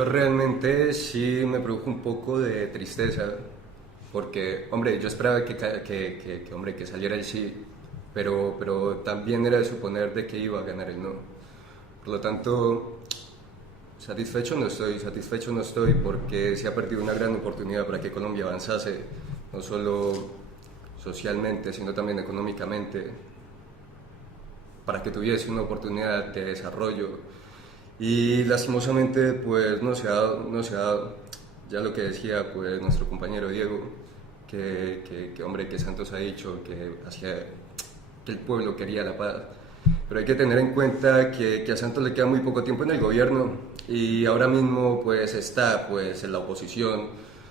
yo realmente sí me produjo un poco de tristeza, porque, hombre, yo esperaba hombre, que saliera el sí, pero también era de suponer de que iba a ganar el no. Por lo tanto, satisfecho no estoy porque se ha perdido una gran oportunidad para que Colombia avanzase, no solo socialmente, sino también económicamente, para que tuviese una oportunidad de desarrollo. Y lastimosamente pues no se ha dado, no se ha dado. Ya lo que decía pues nuestro compañero Diego, hombre, que Santos ha dicho que el pueblo quería la paz. Pero hay que tener en cuenta que a Santos le queda muy poco tiempo en el gobierno y ahora mismo pues está pues en la oposición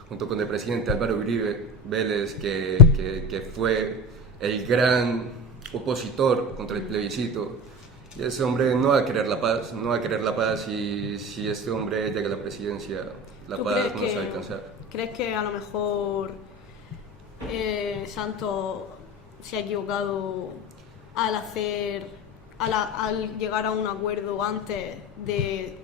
junto con el presidente Álvaro Uribe Vélez, que fue el gran opositor contra el plebiscito. Y ese hombre no va a querer la paz, no va a querer la paz, y si este hombre llega a la presidencia, la paz no se va a alcanzar. ¿Crees que a lo mejor Santos se ha equivocado al llegar a un acuerdo antes de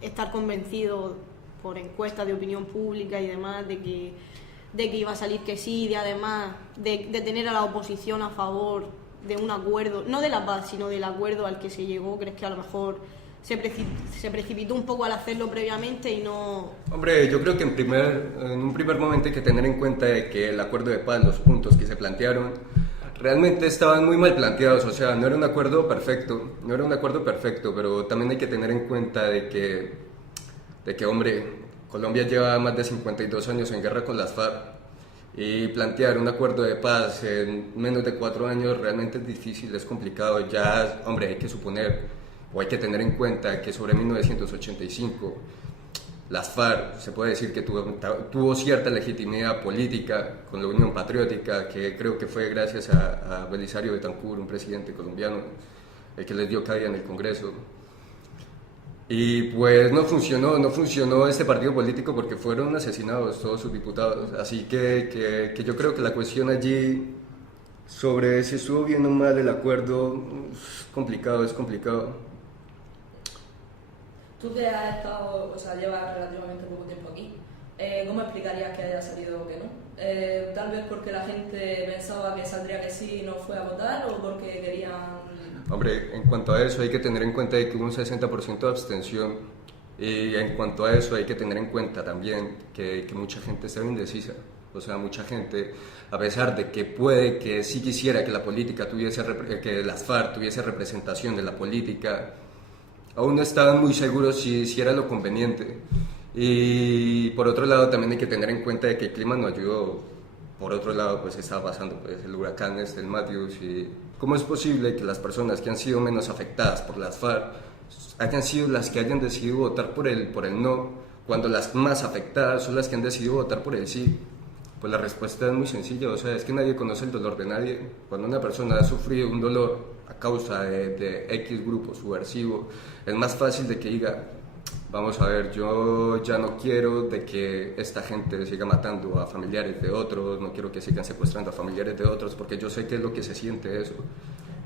estar convencido por encuestas de opinión pública y demás de que iba a salir que sí, y además de tener a la oposición a favor de un acuerdo, no de la paz, sino del acuerdo al que se llegó? ¿Crees que a lo mejor se precipitó un poco al hacerlo previamente y no...? Hombre, yo creo que en un primer momento hay que tener en cuenta de que el acuerdo de paz, los puntos que se plantearon, realmente estaban muy mal planteados. O sea, no era un acuerdo perfecto, pero también hay que tener en cuenta hombre, Colombia lleva más de 52 años en guerra con las FARC, y plantear un acuerdo de paz en menos de 4 años realmente es difícil, es complicado. Ya, hombre, hay que suponer o hay que tener en cuenta que sobre 1985 las FARC se puede decir que tuvo cierta legitimidad política con la Unión Patriótica, que creo que fue gracias a Belisario Betancur, un presidente colombiano, el que les dio cabida en el Congreso. Y pues no funcionó este partido político porque fueron asesinados todos sus diputados. Así que yo creo que la cuestión allí sobre si estuvo bien o mal el acuerdo es complicado. Tú que has estado, o sea, llevas relativamente poco tiempo aquí, ¿cómo explicarías que haya salido que no? Tal vez porque la gente pensaba que saldría que sí y no fue a votar, o porque querían... Hombre, en cuanto a eso hay que tener en cuenta que hubo un 60% de abstención, y en cuanto a eso hay que tener en cuenta también que mucha gente estaba indecisa. O sea, mucha gente, a pesar de que puede que sí quisiera que la política que las FARC tuviese representación de la política, aún no estaban muy seguros si era lo conveniente. Y por otro lado también hay que tener en cuenta de que el clima no ayudó. Por otro lado pues estaba pasando pues el huracán el Matthews, y ¿cómo es posible que las personas que han sido menos afectadas por las FARC hayan sido las que hayan decidido votar por el no, cuando las más afectadas son las que han decidido votar por el sí? Pues la respuesta es muy sencilla, o sea, es que nadie conoce el dolor de nadie. Cuando una persona ha sufrido un dolor a causa de X grupo subversivo, es más fácil de que diga, vamos a ver, yo ya no quiero de que esta gente siga matando a familiares de otros, no quiero que sigan secuestrando a familiares de otros, porque yo sé qué es lo que se siente eso.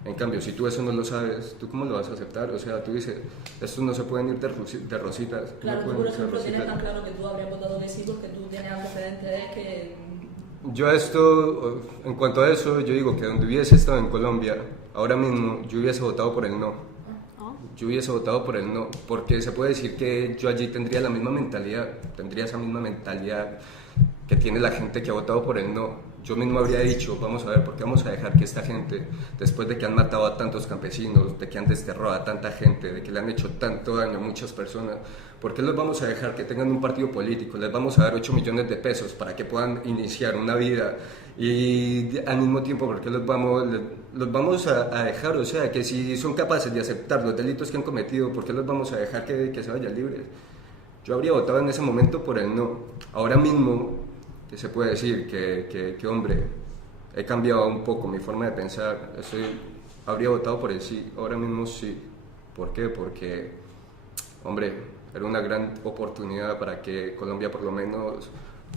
En cambio, si tú eso no lo sabes, ¿tú cómo lo vas a aceptar? O sea, tú dices, estos no se pueden ir de rositas. Claro, no tú por ejemplo tienes tan claro que tú habrías votado que sí porque tú tienes antecedentes que... Yo en cuanto a eso, yo digo que donde hubiese estado en Colombia, ahora mismo yo hubiese votado por el no. Yo hubiese votado por el no, porque se puede decir que yo allí tendría esa misma mentalidad que tiene la gente que ha votado por el no. Yo mismo habría dicho, vamos a ver, ¿por qué vamos a dejar que esta gente, después de que han matado a tantos campesinos, de que han desterrado a tanta gente, de que le han hecho tanto daño a muchas personas, ¿por qué los vamos a dejar que tengan un partido político? Les vamos a dar 8 millones de pesos para que puedan iniciar una vida, y al mismo tiempo, ¿por qué los vamos a dejar? O sea, que si son capaces de aceptar los delitos que han cometido, ¿por qué los vamos a dejar que se vayan libres? Yo habría votado en ese momento por el no. Ahora mismo, que se puede decir que hombre, he cambiado un poco mi forma de pensar, habría votado por el sí, ahora mismo sí. ¿Por qué? Porque, hombre, era una gran oportunidad para que Colombia por lo menos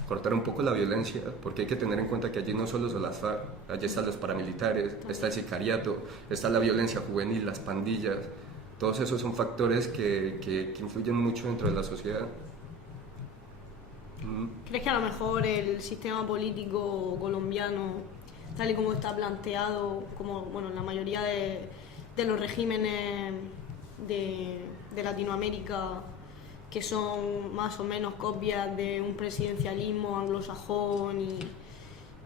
cortar un poco la violencia, porque hay que tener en cuenta que allí no solo son las FARC, allí están los paramilitares, está el sicariato, está la violencia juvenil, las pandillas. Todos esos son factores que influyen mucho dentro de la sociedad. ¿Crees que a lo mejor el sistema político colombiano, tal y como está planteado, como bueno, la mayoría de los regímenes de Latinoamérica, que son más o menos copias de un presidencialismo anglosajón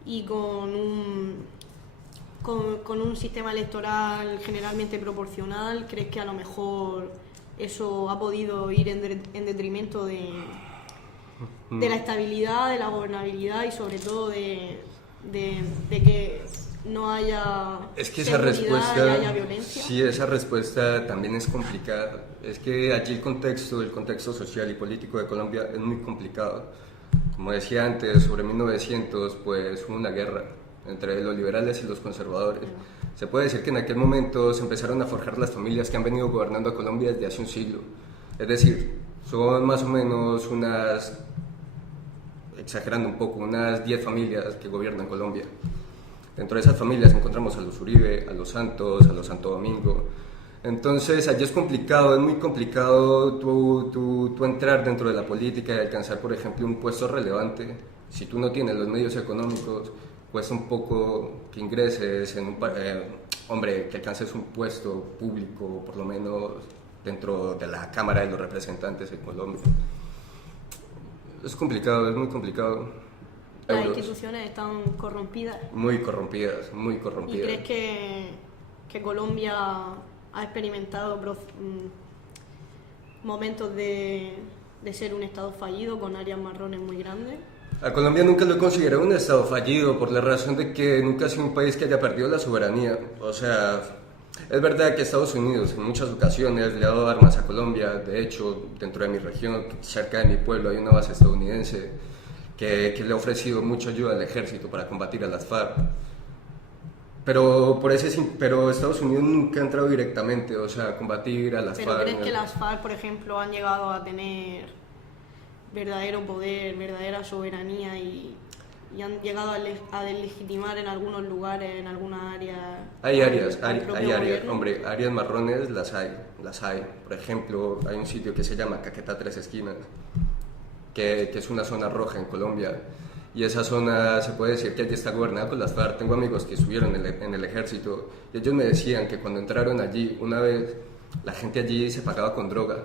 y con un sistema electoral generalmente proporcional, ¿crees que a lo mejor eso ha podido ir en detrimento de la estabilidad, de la gobernabilidad y sobre todo de que no haya es que esa seguridad respuesta, y haya violencia? sí, esa respuesta también es complicada. Es que allí el contexto social y político de Colombia es muy complicado. Como decía antes, sobre 1900, pues hubo una guerra entre los liberales y los conservadores. Se puede decir que en aquel momento se empezaron a forjar las familias que han venido gobernando a Colombia desde hace un siglo. Es decir, son más o menos unas, exagerando un poco, unas 10 familias que gobiernan Colombia. Dentro de esas familias encontramos a los Uribe, a los Santos, a los Santo Domingo. Entonces allí es complicado, es muy complicado tú entrar dentro de la política y alcanzar, por ejemplo, un puesto relevante. Si tú no tienes los medios económicos, cuesta un poco que ingreses en que alcances un puesto público, por lo menos dentro de la Cámara de los Representantes en Colombia. Es complicado, es muy complicado. Las instituciones están corrompidas. Muy corrompidas, muy corrompidas. ¿Y crees que Colombia ha experimentado momentos de ser un estado fallido con áreas marrones muy grandes? A Colombia nunca lo he considerado un estado fallido por la razón de que nunca ha sido un país que haya perdido la soberanía. O sea, es verdad que Estados Unidos en muchas ocasiones le ha dado armas a Colombia. De hecho, dentro de mi región, cerca de mi pueblo, hay una base estadounidense que le ha ofrecido mucha ayuda al ejército para combatir a las FARC. Pero Estados Unidos nunca ha entrado directamente, o sea, a combatir a las FARC. ¿Pero crees que las FARC, por ejemplo, han llegado a tener verdadero poder, verdadera soberanía y han llegado a deslegitimar en algunos lugares, en algunas áreas? Hay áreas, hombre, áreas marrones las hay. Por ejemplo, hay un sitio que se llama Caquetá Tres Esquinas, que es una zona roja en Colombia, y esa zona se puede decir que allí está gobernada por las FARC. Tengo amigos que estuvieron en el ejército y ellos me decían que cuando entraron allí, una vez, la gente allí se pagaba con droga.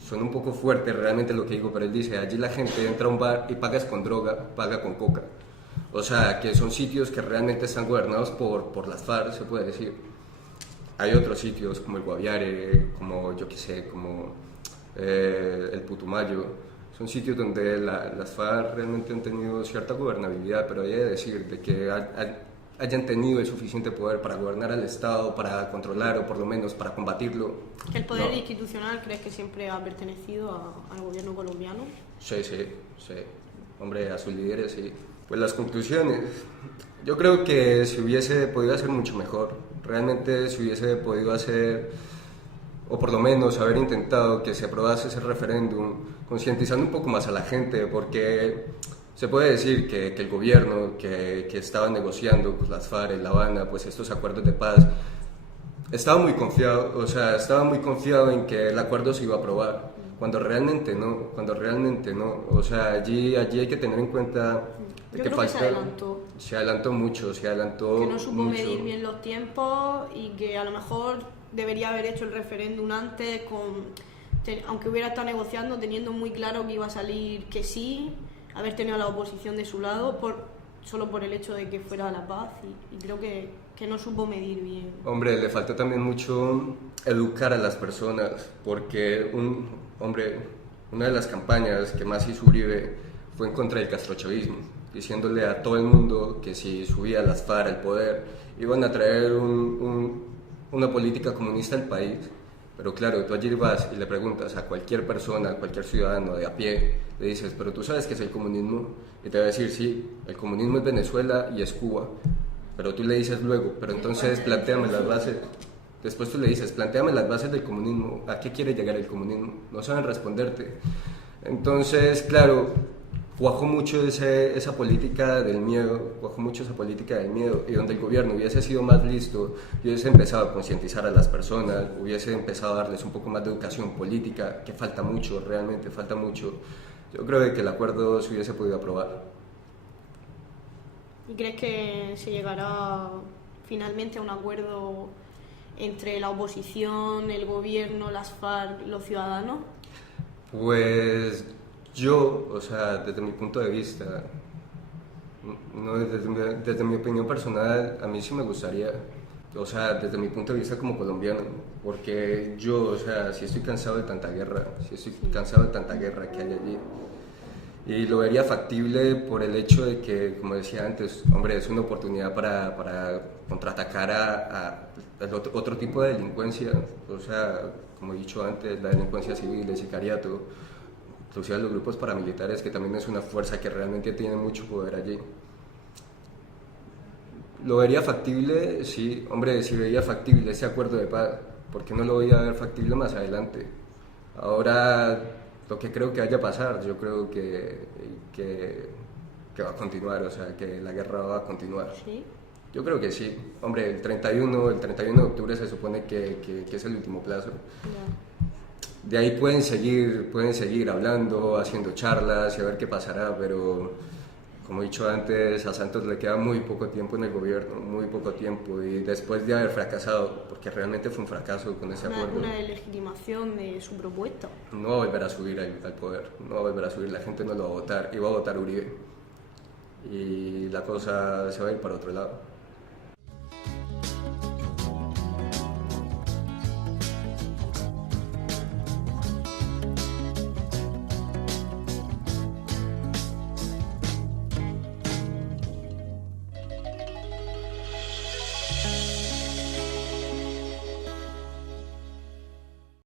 Suena un poco fuerte realmente lo que digo, pero él dice, allí la gente entra a un bar y pagas con droga, paga con coca. O sea, que son sitios que realmente están gobernados por las FARC, se puede decir. Hay otros sitios como el Guaviare, como yo qué sé, como el Putumayo. Son sitios donde las FARC realmente han tenido cierta gobernabilidad, pero hay que decir de que hayan tenido el suficiente poder para gobernar al Estado, para controlar o por lo menos para combatirlo. ¿Que el poder institucional crees que siempre ha pertenecido al gobierno colombiano? Sí. Hombre, a sus líderes sí. Pues las conclusiones. Yo creo que se hubiese podido hacer mucho mejor. Realmente se hubiese podido hacer, o por lo menos haber intentado que se aprobase ese referéndum, concientizando un poco más a la gente, porque se puede decir que el gobierno que estaba negociando con las FARC en La Habana, pues estos acuerdos de paz, estaba muy confiado en que el acuerdo se iba a aprobar, cuando realmente no, o sea, allí hay que tener en cuenta que falta, se adelantó mucho, que no supo mucho. medir bien los tiempos y que a lo mejor debería haber hecho el referéndum antes, aunque hubiera estado negociando, teniendo muy claro que iba a salir que sí, haber tenido a la oposición de su lado, solo por el hecho de que fuera la paz, y creo que no supo medir bien. Hombre, le falta también mucho educar a las personas, porque una de las campañas que más hizo Uribe fue en contra del castrochavismo, diciéndole a todo el mundo que si subía las FARC al poder iban a traer una política comunista al país. Pero claro, tú allí vas y le preguntas a cualquier persona, a cualquier ciudadano de a pie, le dices, pero tú sabes qué es el comunismo, y te va a decir, sí, el comunismo es Venezuela y es Cuba. Pero tú le dices luego, pero entonces plantéame las bases. Después tú le dices, plantéame las bases del comunismo, ¿a qué quiere llegar el comunismo? No saben responderte. Entonces, claro, cuajó mucho esa política del miedo, y donde el gobierno hubiese sido más listo, hubiese empezado a concientizar a las personas, hubiese empezado a darles un poco más de educación política, que falta mucho, realmente falta mucho. Yo creo que el acuerdo se hubiese podido aprobar. ¿Y crees que se llegará finalmente a un acuerdo entre la oposición, el gobierno, las FARC, los ciudadanos? Pues yo, o sea, desde mi punto de vista, no, desde mi opinión personal, a mí sí me gustaría, o sea, desde mi punto de vista como colombiano, porque yo, o sea, sí estoy cansado de tanta guerra, sí estoy cansado de tanta guerra que hay allí. Y lo vería factible por el hecho de que, como decía antes, hombre, es una oportunidad para contraatacar a el otro tipo de delincuencia, o sea, como he dicho antes, la delincuencia civil, el sicariato, inclusive los grupos paramilitares, que también es una fuerza que realmente tiene mucho poder allí. ¿Lo vería factible? Sí, hombre, si veía factible ese acuerdo de paz, ¿por qué no lo voy a ver factible más adelante? Ahora, lo que creo que vaya a pasar, yo creo que va a continuar, o sea, que la guerra va a continuar. ¿Sí? Yo creo que sí. Hombre, el 31 de octubre se supone que es el último plazo. Ya. De ahí pueden seguir hablando, haciendo charlas y a ver qué pasará, pero como he dicho antes, a Santos le queda muy poco tiempo en el gobierno, muy poco tiempo, y después de haber fracasado, porque realmente fue un fracaso con ese acuerdo, Una deslegitimación de su propuesta. no va a volver a subir al poder, no va a volver a subir, la gente no lo va a votar, y va a votar Uribe, y la cosa se va a ir para otro lado.